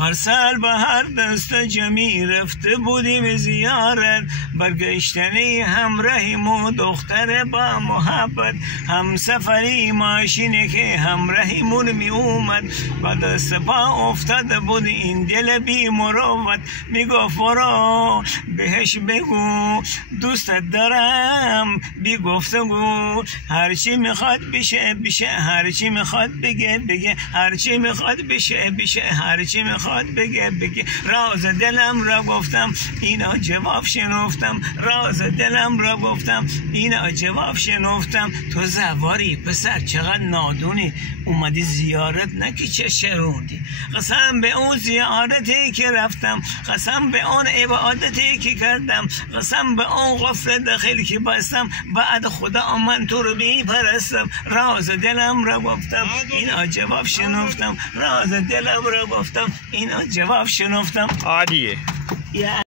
پارسال به هر دست جمعی رفته بودیم زیارت، برگشتنی همراهیم و دختر با محبت، هم سفری ماشینی که همراهیمون می اومد، بعد سپاه افتاده بود این دل بی مروت، میگفت برو بهش بگو دوستت دارم بی گفتگو، هرچی میخواد بشه بشه، هرچی میخواد بگه بگه، هرچی میخواد بشه بشه، هرچی میخواد بگه بگه. راز دلم را گفتم اینا جواب شنفتم، راز دلم را گفتم اینا جواب شنفتم. تو زواری پسر چقدر نادونی، اومدی زیارت نکی چه شروندی. قسم به اون زیارتی که رفتم، قسم به اون عبادتی که کردم، قسم به اون قفل داخل که بستم، بعد خدا من تو رو میپرستم. راز دلم را گفتم اینا جواب شنفتم، راز دلم را گفتم اینا جواب شنفتم. عادیه.